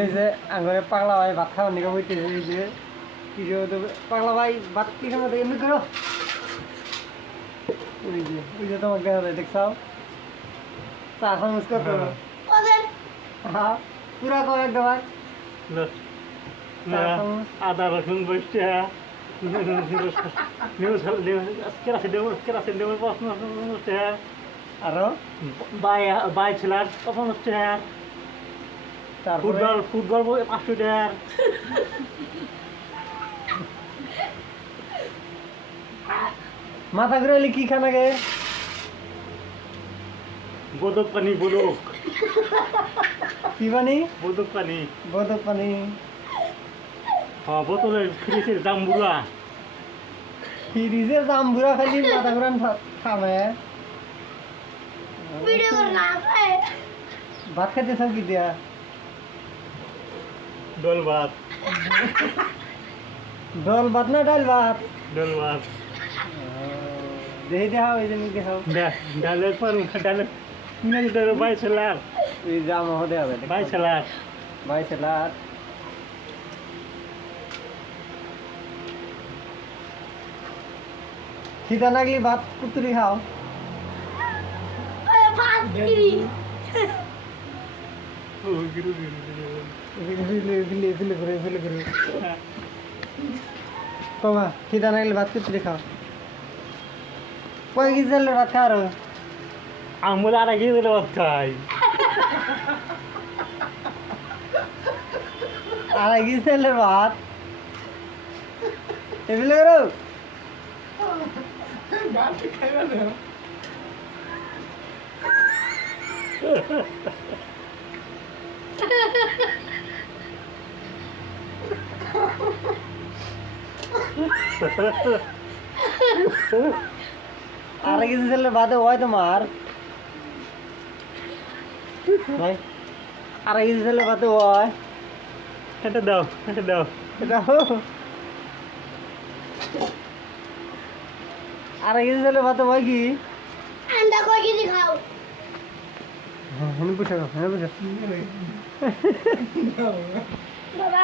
এই যে আঙ্গরে পাগলা ভাই ভাত খাওয়ার নিকে হইতেছে এই যে কি যে পাগলা ভাই ভাত কি খাওয়া এমনি করো ওই যে তোমাকে দেখা যায় দেখছাও চা চামচ কত হ্যাঁ পুরা কো একদম আদা রসুন বসছে কেরাসিন দেবো প্রশ্ন হচ্ছে আরো বাই ছিলার তখন হচ্ছে তারপরে ফুটবল 500 টাকা মাথা ঘুরাইলে কি খানা গে বদক পানি বদক কি পানি বদক পানি বদক পানি হ্যাঁ বোতলের ফ্রিজের দাম বুড়া ফ্রিজের দাম বুড়া খালি মাথা ঘুরান খামে ভাত খাইতে সব কি দিয়া ডল ভাত ডল ভাত না ডাল ভাত ডল ভাত দেখি দেখাও এই যে দেখাও ডালের পর ডালের বাই ছিলার এই জাম হতে হবে বাই ছিলার ভাই স্যালাড খিদা লাগলি ভাত কুতুরি খাও তোমা খিদা লাগলি ভাত কুতুরি খাও কয় কেজি চালের ভাত খাও আরো আমুল আর আগে দিলে ভাত খাই আড়াই কেজি চালের ভাত এগুলো করো আড়াই কেজি চালের ভাতে হয় তোমার ভাই আড়াই কেজি চালের ভাতে হয় এটা দাও এটা দাও এটা আড়াই কেজি চালের ভাতে হয় কি আন্ডা কয় কেজি খাও হ্যাঁ বুঝে হ্যাঁ বুঝে বাবা